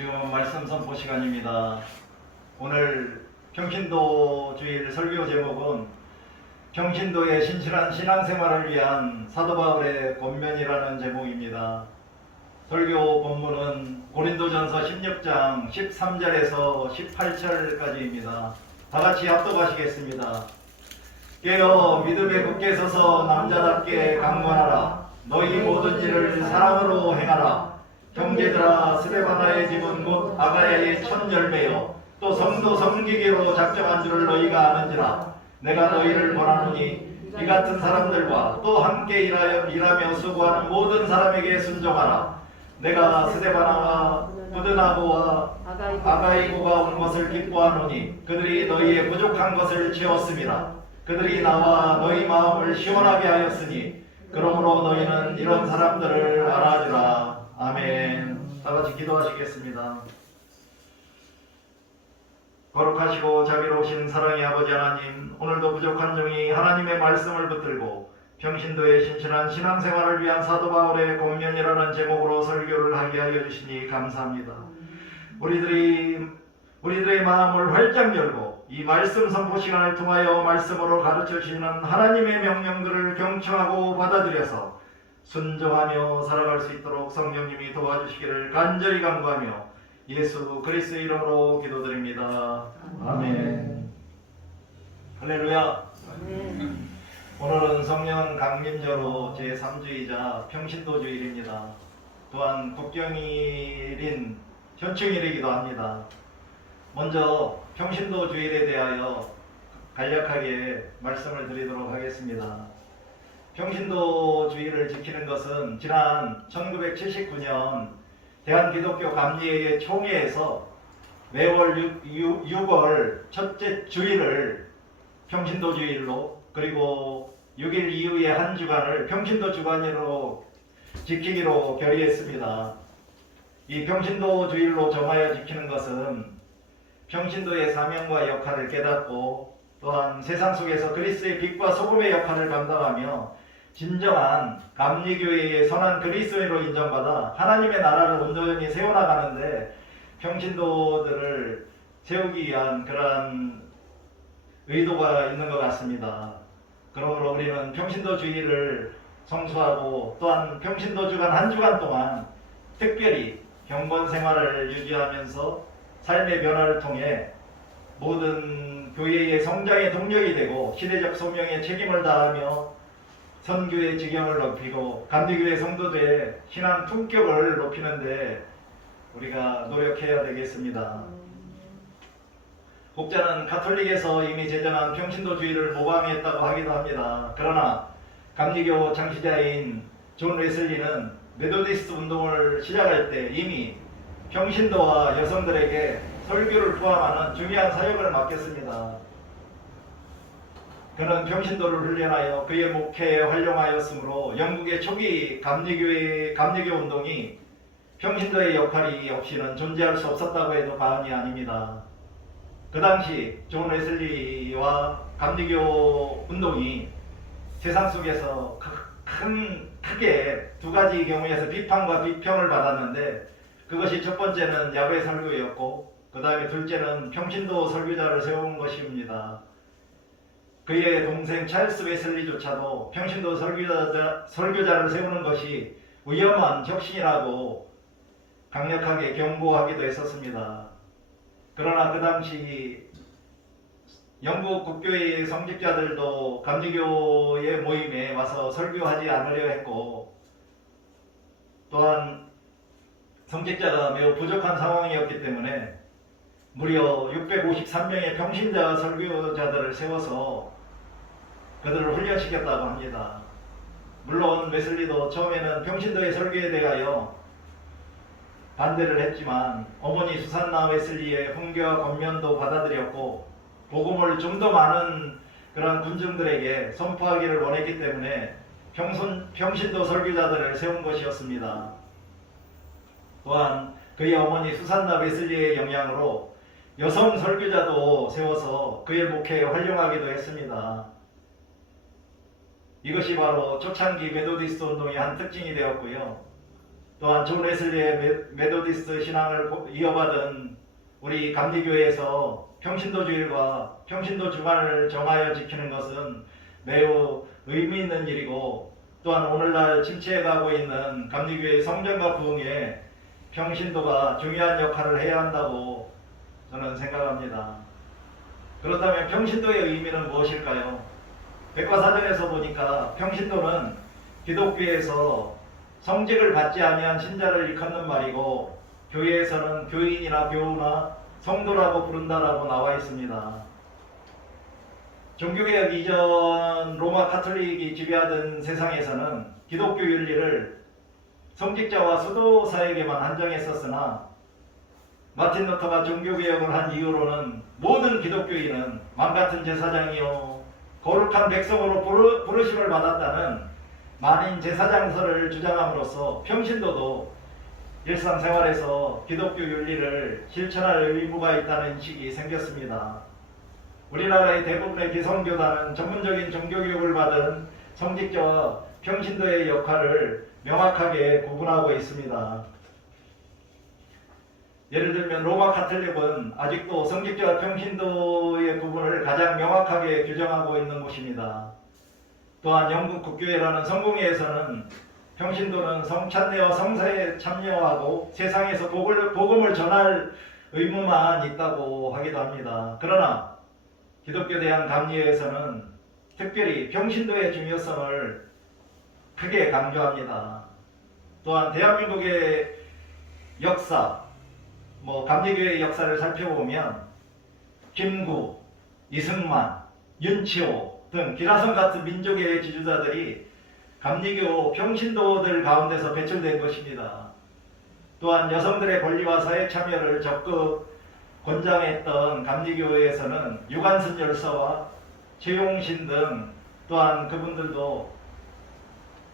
지금 말씀 선포 시간입니다. 오늘 평신도 주일 설교 제목은 평신도의 신실한 신앙생활을 위한 사도 바울의 권면이라는 제목입니다. 설교 본문은 고린도전서 16장 13절에서 18절까지입니다. 다같이 합독하시겠습니다. 깨어 믿음에 굳게 서서 남자답게 강건하라. 너희 모든 일을 사랑으로 행하라. 형제들아, 스데바나의 집은 곧 아가야의 첫 열매요 또 성도 섬기기로 작정한 줄을 너희가 아는지라. 내가 너희를 권하노니 이 같은 사람들과 또 함께 일하며 수고하는 모든 사람에게 순종하라. 내가 스데바나와 부드나고와 아가이고가 온 것을 기뻐하노니 그들이 너희의 부족한 것을 채웠음이라. 그들이 나와 너희 마음을 시원하게 하였으니 그러므로 너희는 이런 사람들을 알아주라. 아멘. 다같이 기도하시겠습니다. 거룩하시고 자비로우신 사랑의 아버지 하나님, 오늘도 부족한 종이 하나님의 말씀을 붙들고 평신도의 신실한 신앙생활을 위한 사도 바울의 권면이라는 제목으로 설교를 하게 하여 주시니 감사합니다. 우리들의 마음을 활짝 열고 이 말씀 선포 시간을 통하여 말씀으로 가르쳐 주시는 하나님의 명령들을 경청하고 받아들여서 순종하며 살아갈 수 있도록 성령님이 도와주시기를 간절히 간구하며 예수 그리스도의 이름으로 기도드립니다. 아멘. 할렐루야. 아멘. 오늘은 성령 강림절로 제3주이자 평신도 주일입니다. 또한 국경일인 현충일이기도 합니다. 먼저 평신도 주일에 대하여 간략하게 말씀을 드리도록 하겠습니다. 평신도 주일을 지키는 것은 지난 1979년 대한기독교 감리회 총회에서 매월 6월 첫째 주일을 평신도 주일로, 그리고 6일 이후의 한 주간을 평신도 주간으로 지키기로 결의했습니다. 이 평신도 주일로 정하여 지키는 것은 평신도의 사명과 역할을 깨닫고 또한 세상 속에서 그리스도의 빛과 소금의 역할을 감당하며 진정한 감리교회의 선한 그리스도인으로 인정받아 하나님의 나라를 온전히 세워나가는데 평신도들을 세우기 위한 그러한 의도가 있는 것 같습니다. 그러므로 우리는 평신도 주일을 성수하고 또한 평신도 주간 한 주간 동안 특별히 경건 생활을 유지하면서 삶의 변화를 통해 모든 교회의 성장의 동력이 되고 시대적 소명에 책임을 다하며 선교의 지경을 높이고 감리교회 성도들의 신앙 품격을 높이는데 우리가 노력해야 되겠습니다. 목자는 가톨릭에서 이미 제정한 평신도 주일을 모방했다고 하기도 합니다. 그러나 감리교 창시자인 존 웨슬리는 메도디스트 운동을 시작할 때 이미 평신도와 여성들에게 설교를 포함하는 중요한 사역을 맡겼습니다. 그는 평신도를 훈련하여 그의 목회에 활용하였으므로 영국의 초기 감리교 운동이 평신도의 역할이 없이는 존재할 수 없었다고 해도 과언이 아닙니다. 그 당시 존 웨슬리와 감리교 운동이 세상 속에서 크게 두 가지 경우에서 비판과 비평을 받았는데, 그것이 첫 번째는 야외 설교였고 그 다음에 둘째는 평신도 설교자를 세운 것입니다. 그의 동생 찰스 웨슬리조차도 평신도 설교자를 세우는 것이 위험한 혁신이라고 강력하게 경고하기도 했었습니다. 그러나 그 당시 영국 국교의 성직자들도 감리교의 모임에 와서 설교하지 않으려 했고, 또한 성직자가 매우 부족한 상황이었기 때문에 무려 653명의 평신자 설교자들을 세워서 그들을 훈련시켰다고 합니다. 물론 웨슬리도 처음에는 평신도의 설교에 대하여 반대를 했지만 어머니 수산나 웨슬리의 훈계와 권면도 받아들였고 복음을 좀 더 많은 그런 군중들에게 선포하기를 원했기 때문에 평신도 설교자들을 세운 것이었습니다. 또한 그의 어머니 수산나 웨슬리의 영향으로 여성 설교자도 세워서 그의 목회에 활용하기도 했습니다. 이것이 바로 초창기 메도디스트 운동의 한 특징이 되었고요. 또한 존 웨슬리의 메도디스트 신앙을 이어받은 우리 감리교회에서 평신도 주일과 평신도 주간을 정하여 지키는 것은 매우 의미 있는 일이고, 또한 오늘날 침체해가고 있는 감리교회의 성장과 부흥에 평신도가 중요한 역할을 해야 한다고 저는 생각합니다. 그렇다면 평신도의 의미는 무엇일까요? 백과사전에서 보니까 평신도는 기독교에서 성직을 받지 아니한 신자를 일컫는 말이고, 교회에서는 교인이나 교우나 성도라고 부른다라고 나와 있습니다. 종교개혁 이전 로마 카톨릭이 지배하던 세상에서는 기독교 윤리를 성직자와 수도사에게만 한정했었으나, 마틴 루터가 종교개혁을 한 이후로는 모든 기독교인은 맘같은 제사장이요 거룩한 백성으로 부르심을 받았다는 만인 제사장설을 주장함으로써 평신도도 일상생활에서 기독교 윤리를 실천할 의무가 있다는 인식이 생겼습니다. 우리나라의 대부분의 기성교단은 전문적인 종교교육을 받은 성직자와 평신도의 역할을 명확하게 구분하고 있습니다. 예를 들면 로마 카톨릭은 아직도 성직자와 평신도의 구분을 가장 명확하게 규정하고 있는 곳입니다. 또한 영국 국교회라는 성공회에서는 평신도는 성찬례와 성사에 참여하고 세상에서 복음을 전할 의무만 있다고 하기도 합니다. 그러나 기독교 대한 감리회에서는 특별히 평신도의 중요성을 크게 강조합니다. 또한 대한민국의 역사, 감리교회의 역사를 살펴보면 김구, 이승만, 윤치호 등 기라성 같은 민족의 지주자들이 감리교 평신도들 가운데서 배출된 것입니다. 또한 여성들의 권리와 사회 참여를 적극 권장했던 감리교회에서는 유관순 열사와 최용신 등 또한 그분들도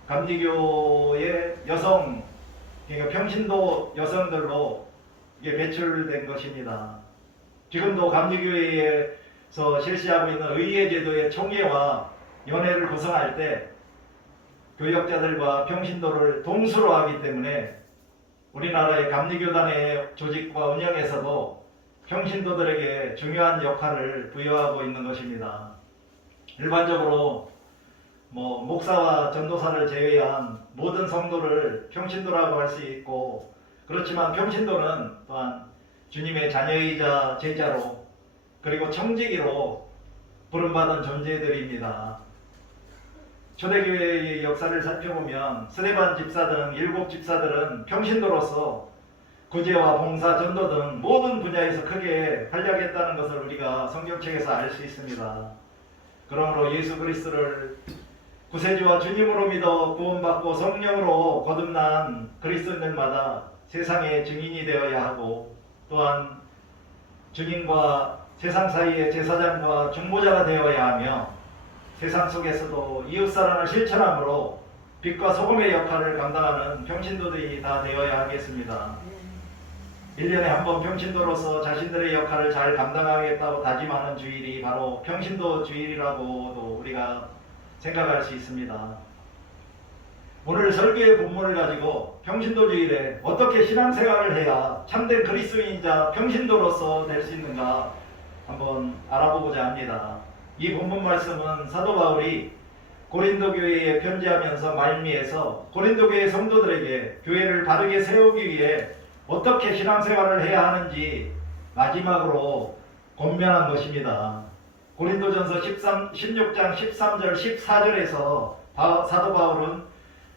감리교의 여성, 그러니까 평신도 여성들로 이게 배출된 것입니다. 지금도 감리교회에서 실시하고 있는 의예제도의 총회와 연회를 구성할 때 교역자들과 평신도를 동수로 하기 때문에 우리나라의 감리교단의 조직과 운영에서도 평신도들에게 중요한 역할을 부여하고 있는 것입니다. 일반적으로 목사와 전도사를 제외한 모든 성도를 평신도라고 할 수 있고, 그렇지만 평신도는 또한 주님의 자녀이자 제자로 그리고 청지기로 부름받은 존재들입니다. 초대교회의 역사를 살펴보면 스데반 집사 등 7 집사들은 평신도로서 구제와 봉사, 전도 등 모든 분야에서 크게 활약했다는 것을 우리가 성경책에서 알 수 있습니다. 그러므로 예수 그리스도를 구세주와 주님으로 믿어 구원받고 성령으로 거듭난 그리스도인들마다 세상의 증인이 되어야 하고, 또한 주님과 세상 사이의 제사장과 중보자가 되어야 하며, 세상 속에서도 이웃사랑을 실천함으로 빛과 소금의 역할을 감당하는 평신도들이 다 되어야 하겠습니다. 1년에 한 번 평신도로서 자신들의 역할을 잘 감당하겠다고 다짐하는 주일이 바로 평신도 주일이라고도 우리가 생각할 수 있습니다. 오늘 설교의 본문을 가지고 평신도 주일에 어떻게 신앙생활을 해야 참된 그리스도인이자 평신도로서 될 수 있는가 한번 알아보고자 합니다. 이 본문 말씀은 사도 바울이 고린도 교회에 편지하면서 말미에서 고린도 교회 성도들에게 교회를 바르게 세우기 위해 어떻게 신앙생활을 해야 하는지 마지막으로 권면한 것입니다. 고린도전서 16장 13절 14절에서 사도 바울은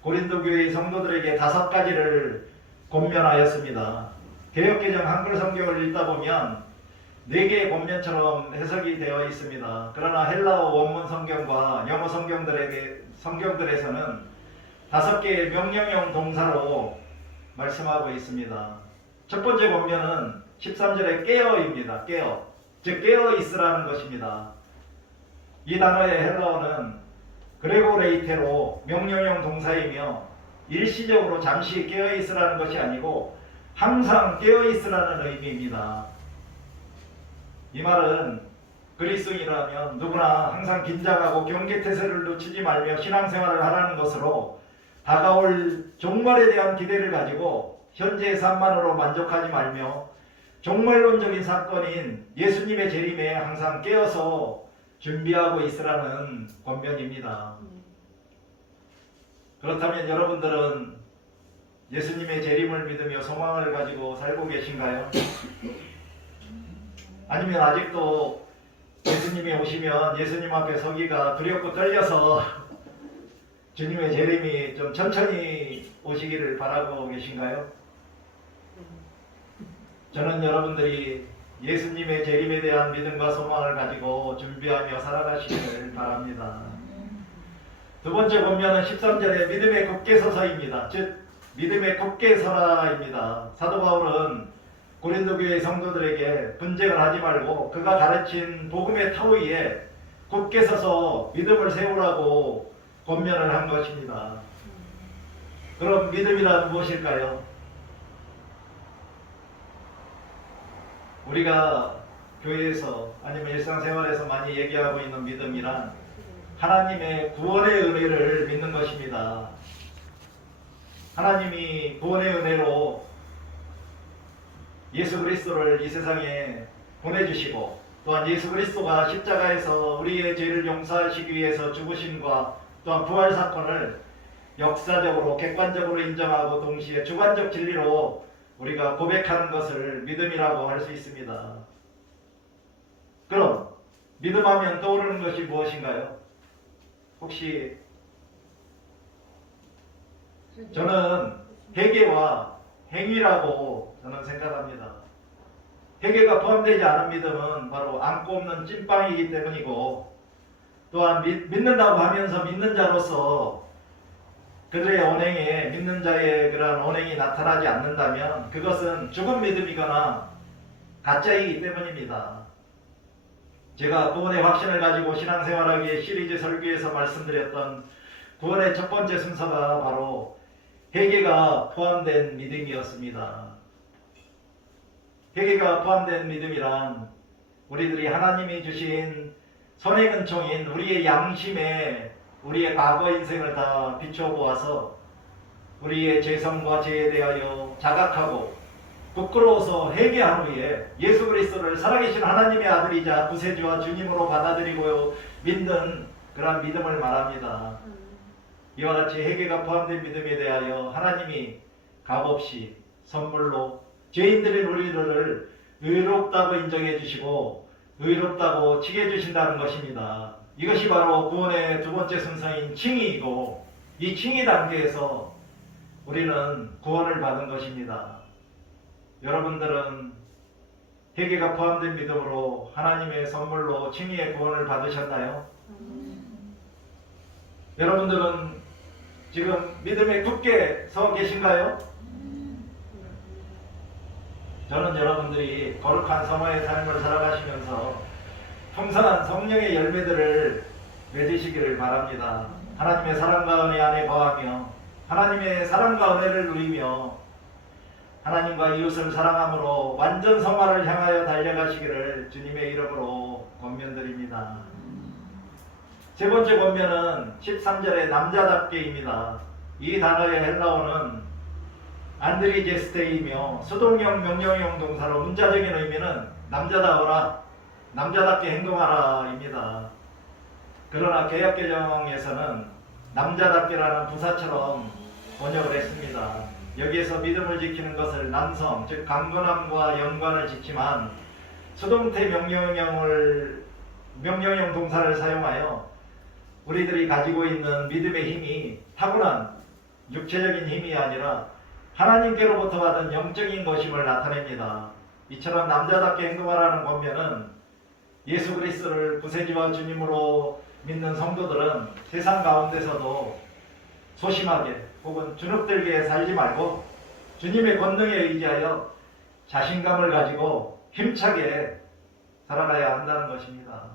고린도 교회의 성도들에게 5가지를 권면하였습니다. 개역개정 한글 성경을 읽다 보면 4개의 권면처럼 해석이 되어 있습니다. 그러나 헬라어 원문 성경과 영어 성경들에서는 5개의 명령형 동사로 말씀하고 있습니다. 첫 번째 권면은 13절의 깨어입니다. 깨어. 즉 깨어 있으라는 것입니다. 이 단어의 헬라어는 그레고레이테로 명령형 동사이며 일시적으로 잠시 깨어 있으라는 것이 아니고 항상 깨어 있으라는 의미입니다. 이 말은 그리스도인이라면 누구나 항상 긴장하고 경계태세를 놓치지 말며 신앙생활을 하라는 것으로 다가올 종말에 대한 기대를 가지고 현재의 삶만으로 만족하지 말며 종말론적인 사건인 예수님의 재림에 항상 깨어서 준비하고 있으라는 권면입니다. 그렇다면 여러분들은 예수님의 재림을 믿으며 소망을 가지고 살고 계신가요? 아니면 아직도 예수님이 오시면 예수님 앞에 서기가 두렵고 떨려서 주님의 재림이 좀 천천히 오시기를 바라고 계신가요? 저는 여러분들이 예수님의 재림에 대한 믿음과 소망을 가지고 준비하며 살아가시기를 바랍니다. 두 번째 권면은 13절에 믿음에 굳게 서서입니다. 즉 믿음에 굳게 서라입니다. 사도 바울은 고린도 교회 성도들에게 분쟁을 하지 말고 그가 가르친 복음의 터 위에 굳게 서서 믿음을 세우라고 권면을 한 것입니다. 그럼 믿음이란 무엇일까요? 우리가 교회에서 아니면 일상생활에서 많이 얘기하고 있는 믿음이란 하나님의 구원의 은혜를 믿는 것입니다. 하나님이 구원의 은혜로 예수 그리스도를 이 세상에 보내주시고 또한 예수 그리스도가 십자가에서 우리의 죄를 용서하시기 위해서 죽으심과 또한 부활 사건을 역사적으로 객관적으로 인정하고 동시에 주관적 진리로 우리가 고백하는 것을 믿음이라고 할 수 있습니다. 그럼 믿음하면 떠오르는 것이 무엇인가요? 혹시 저는 회개와 행위라고 저는 생각합니다. 회개가 포함되지 않은 믿음은 바로 안고 없는 찐빵이기 때문이고 또한 믿는다고 하면서 믿는 자로서 그들의 언행에 믿는 자의 그러한 언행이 나타나지 않는다면 그것은 죽은 믿음이거나 가짜이기 때문입니다. 제가 구원의 확신을 가지고 신앙생활하기에 시리즈 설교에서 말씀드렸던 구원의 첫 번째 순서가 바로 회개가 포함된 믿음이었습니다. 회개가 포함된 믿음이란 우리들이 하나님이 주신 선행은총인 우리의 양심에 우리의 과거 인생을 다 비춰보아서 우리의 죄성과 죄에 대하여 자각하고 부끄러워서 회개한 후에 예수 그리스도를 살아계신 하나님의 아들이자 구세주와 주님으로 받아들이고 믿는 그런 믿음을 말합니다. 이와 같이 회개가 포함된 믿음에 대하여 하나님이 값없이 선물로 죄인들인 우리들을 의롭다고 인정해 주시고 의롭다고 치게 주신다는 것입니다. 이것이 바로 구원의 두 번째 순서인 칭의이고 이 칭의 단계에서 우리는 구원을 받은 것입니다. 여러분들은 회개가 포함된 믿음으로 하나님의 선물로 칭의의 구원을 받으셨나요? 여러분들은 지금 믿음에 굳게 서 계신가요? 저는 여러분들이 거룩한 성화의 삶을 살아가시면서 풍성한 성령의 열매들을 맺으시기를 바랍니다. 하나님의 사랑과 은혜 안에 거하며 하나님의 사랑과 은혜를 누리며 하나님과 이웃을 사랑함으로 완전 성화를 향하여 달려가시기를 주님의 이름으로 권면드립니다. 세 번째 권면은 13절의 남자답게입니다. 이 단어의 헬라어는 안드리제스테이며 수동형 명령형 동사로 문자적인 의미는 남자다워라, 남자답게 행동하라 입니다. 그러나 개역개정에서는 남자답게라는 부사처럼 번역을 했습니다. 여기에서 믿음을 지키는 것을 남성, 즉 강건함과 연관을 짓지만 수동태 명령형 동사를 사용하여 우리들이 가지고 있는 믿음의 힘이 타고난 육체적인 힘이 아니라 하나님께로부터 받은 영적인 것임을 나타냅니다. 이처럼 남자답게 행동하라는 권면은 예수 그리스도를 구세주와 주님으로 믿는 성도들은 세상 가운데서도 소심하게 혹은 주눅들게 살지 말고 주님의 권능에 의지하여 자신감을 가지고 힘차게 살아가야 한다는 것입니다.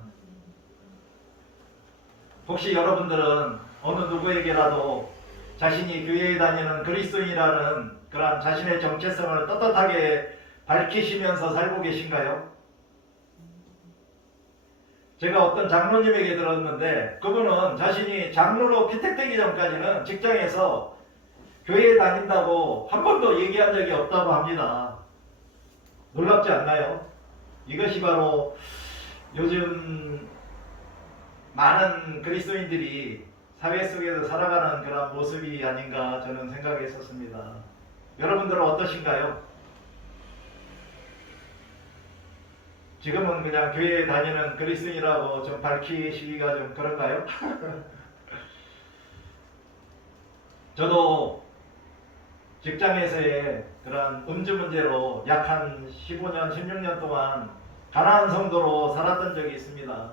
혹시 여러분들은 어느 누구에게라도 자신이 교회에 다니는 그리스도인이라는 그러한 자신의 정체성을 떳떳하게 밝히시면서 살고 계신가요? 제가 어떤 장로님에게 들었는데 그분은 자신이 장로로 피택되기 전까지는 직장에서 교회에 다닌다고 한 번도 얘기한 적이 없다고 합니다. 놀랍지 않나요? 이것이 바로 요즘 많은 그리스도인들이 사회 속에서 살아가는 그런 모습이 아닌가 저는 생각했었습니다. 여러분들은 어떠신가요? 지금은 그냥 교회에 다니는 그리스도인이라고 좀 밝히시기가 좀 그런가요? 저도 직장에서의 그런 음주 문제로 약 한 15년, 16년 동안 가난한 성도로 살았던 적이 있습니다.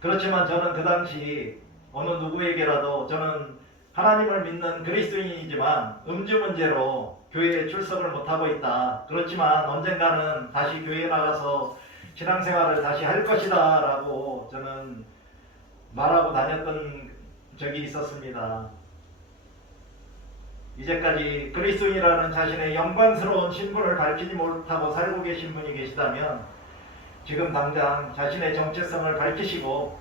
그렇지만 저는 그 당시 어느 누구에게라도 저는 하나님을 믿는 그리스도인이지만 음주 문제로 교회에 출석을 못하고 있다. 그렇지만 언젠가는 다시 교회에 나가서 신앙생활을 다시 할 것이다 라고 저는 말하고 다녔던 적이 있었습니다. 이제까지 그리스도인이라는 자신의 영광스러운 신분을 밝히지 못하고 살고 계신 분이 계시다면 지금 당장 자신의 정체성을 밝히시고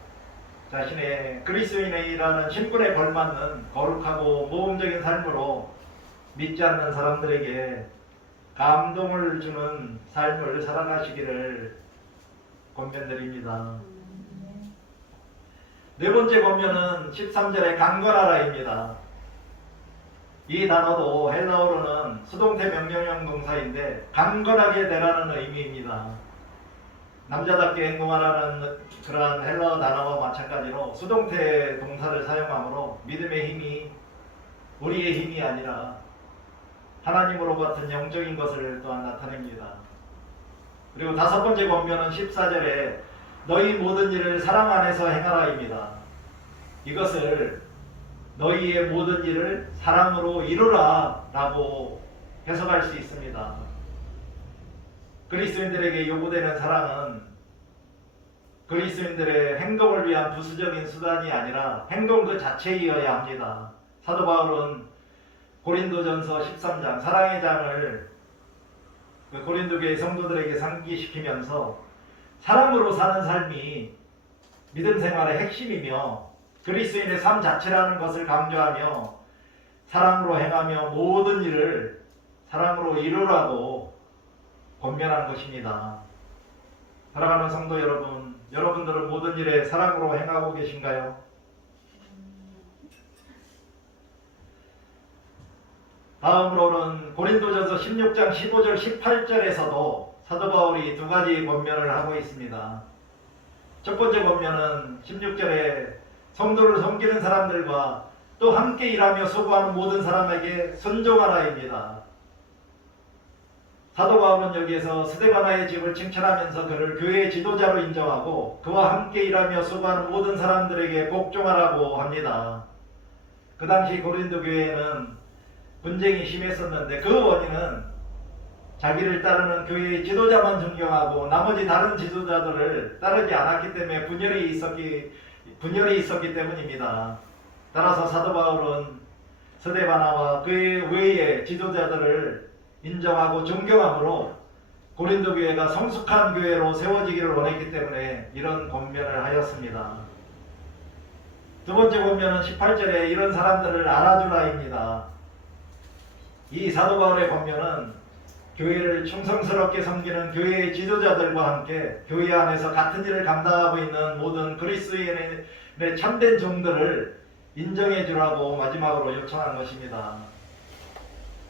자신의 그리스도인이라는 신분에 걸맞는 거룩하고 모범적인 삶으로 믿지 않는 사람들에게 감동을 주는 삶을 살아가시기를 권면드립니다. 네 번째 권면은 13절의 강건하라입니다. 이 단어도 헬라어로는 수동태 명령형 동사인데 강건하게 되라는 의미입니다. 남자답게 행동하라는 그러한 헬라어 단어와 마찬가지로 수동태 동사를 사용하므로 믿음의 힘이 우리의 힘이 아니라 하나님으로부터 영적인 것을 또한 나타냅니다. 그리고 다섯 번째 권면은 14절에 너희 모든 일을 사랑 안에서 행하라입니다. 이것을 너희의 모든 일을 사랑으로 이루라 라고 해석할 수 있습니다. 그리스도인들에게 요구되는 사랑은 그리스도인들의 행동을 위한 부수적인 수단이 아니라 행동 그 자체이어야 합니다. 사도 바울은 고린도전서 13장 사랑의 장을 고린도 교회 성도들에게 상기시키면서 사랑으로 사는 삶이 믿음 생활의 핵심이며 그리스도인의 삶 자체라는 것을 강조하며 사랑으로 행하며 모든 일을 사랑으로 이루라고 권면한 것입니다. 사랑하는 성도 여러분, 여러분들은 모든 일에 사랑으로 행하고 계신가요? 다음으로는 고린도전서 16장 15절 18절에서도 사도 바울이 두 가지 권면을 하고 있습니다. 첫 번째 권면은 16절에 성도를 섬기는 사람들과 또 함께 일하며 수고하는 모든 사람에게 순종하라입니다. 사도 바울은 여기에서 스데바나의 집을 칭찬하면서 그를 교회의 지도자로 인정하고 그와 함께 일하며 수고하는 모든 사람들에게 복종하라고 합니다. 그 당시 고린도 교회에는 분쟁이 심했었는데 그 원인은 자기를 따르는 교회의 지도자만 존경하고 나머지 다른 지도자들을 따르지 않았기 때문에 분열이 있었기 때문입니다. 따라서 사도 바울은 스데바나와 그의 외의 지도자들을 인정하고 존경함으로 고린도 교회가 성숙한 교회로 세워지기를 원했기 때문에 이런 권면을 하였습니다. 두 번째 권면은 18절에 이런 사람들을 알아주라입니다. 이 사도 바울의 권면은 교회를 충성스럽게 섬기는 교회의 지도자들과 함께 교회 안에서 같은 일을 감당하고 있는 모든 그리스도인의 참된 종들을 인정해 주라고 마지막으로 요청한 것입니다.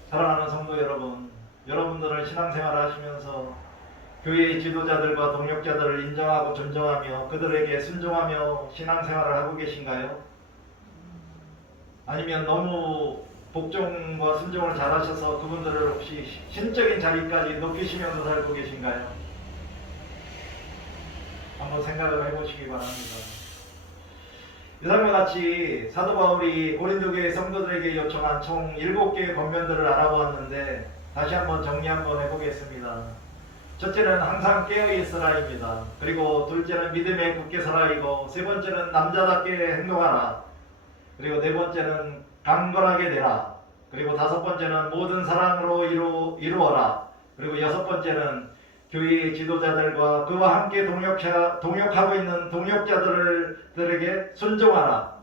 사랑하는 성도 여러분, 여러분들은 신앙생활을 하시면서 교회의 지도자들과 동역자들을 인정하고 존중하며 그들에게 순종하며 신앙생활을 하고 계신가요? 아니면 너무 복종과 순종을 잘하셔서 그분들을 혹시 신적인 자리까지 높이시면서 살고 계신가요? 한번 생각을 해보시기 바랍니다. 이상과 같이 사도 바울이 고린도교회 성도들에게 요청한 총 7개의 권면들을 알아보았는데 다시 한번 정리 한번 해보겠습니다. 첫째는 항상 깨어있으라입니다. 그리고 둘째는 믿음에 굳게 서라이고 세 번째는 남자답게 행동하라. 그리고 네 번째는 강건하게 되라. 그리고 다섯 번째는 모든 사랑으로 이루어라. 그리고 여섯 번째는 교회의 지도자들과 그와 함께 동역하고 있는 동역자들에게 순종하라.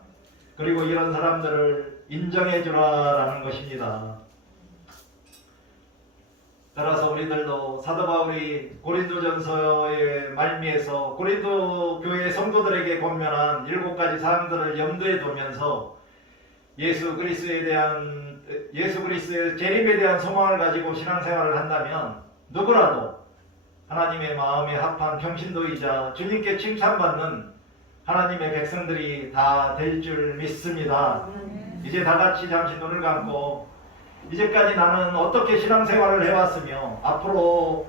그리고 이런 사람들을 인정해 주라라는 것입니다. 따라서 우리들도 사도 바울이 고린도전서의 말미에서 고린도 교회 성도들에게 권면한 7가지 사항들을 염두에 두면서 예수 그리스도의 재림에 대한 소망을 가지고 신앙생활을 한다면 누구라도 하나님의 마음에 합한 평신도이자 주님께 칭찬받는 하나님의 백성들이 다 될 줄 믿습니다. 이제 다 같이 잠시 눈을 감고 이제까지 나는 어떻게 신앙생활을 해왔으며 앞으로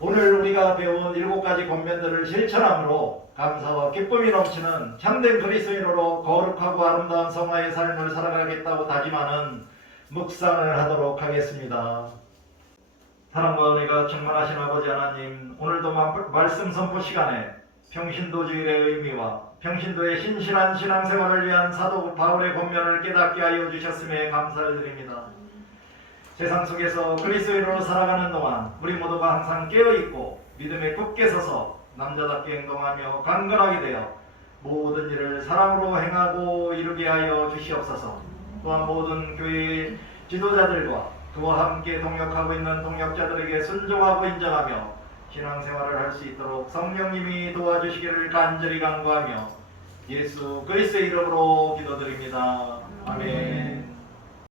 오늘 우리가 배운 7가지 권면들을 실천함으로 감사와 기쁨이 넘치는 참된 그리스도인으로 거룩하고 아름다운 성화의 삶을 살아가겠다고 다짐하는 묵상을 하도록 하겠습니다. 사랑과 은혜가 충만하신 아버지 하나님, 오늘도 말씀 선포 시간에 평신도주일의 의미와 평신도의 신실한 신앙생활을 위한 사도 바울의 권면을 깨닫게 하여 주셨음에 감사를 드립니다. 세상 속에서 그리스도인으로 살아가는 동안 우리 모두가 항상 깨어있고 믿음에 굳게 서서 남자답게 행동하며 강건하게 되어 모든 일을 사랑으로 행하고 이루게 하여 주시옵소서. 또한 모든 교회의 지도자들과 그와 함께 동역하고 있는 동역자들에게 순종하고 인정하며 신앙생활을 할 수 있도록 성령님이 도와주시기를 간절히 간구하며 예수 그리스도의 이름으로 기도드립니다. 아멘.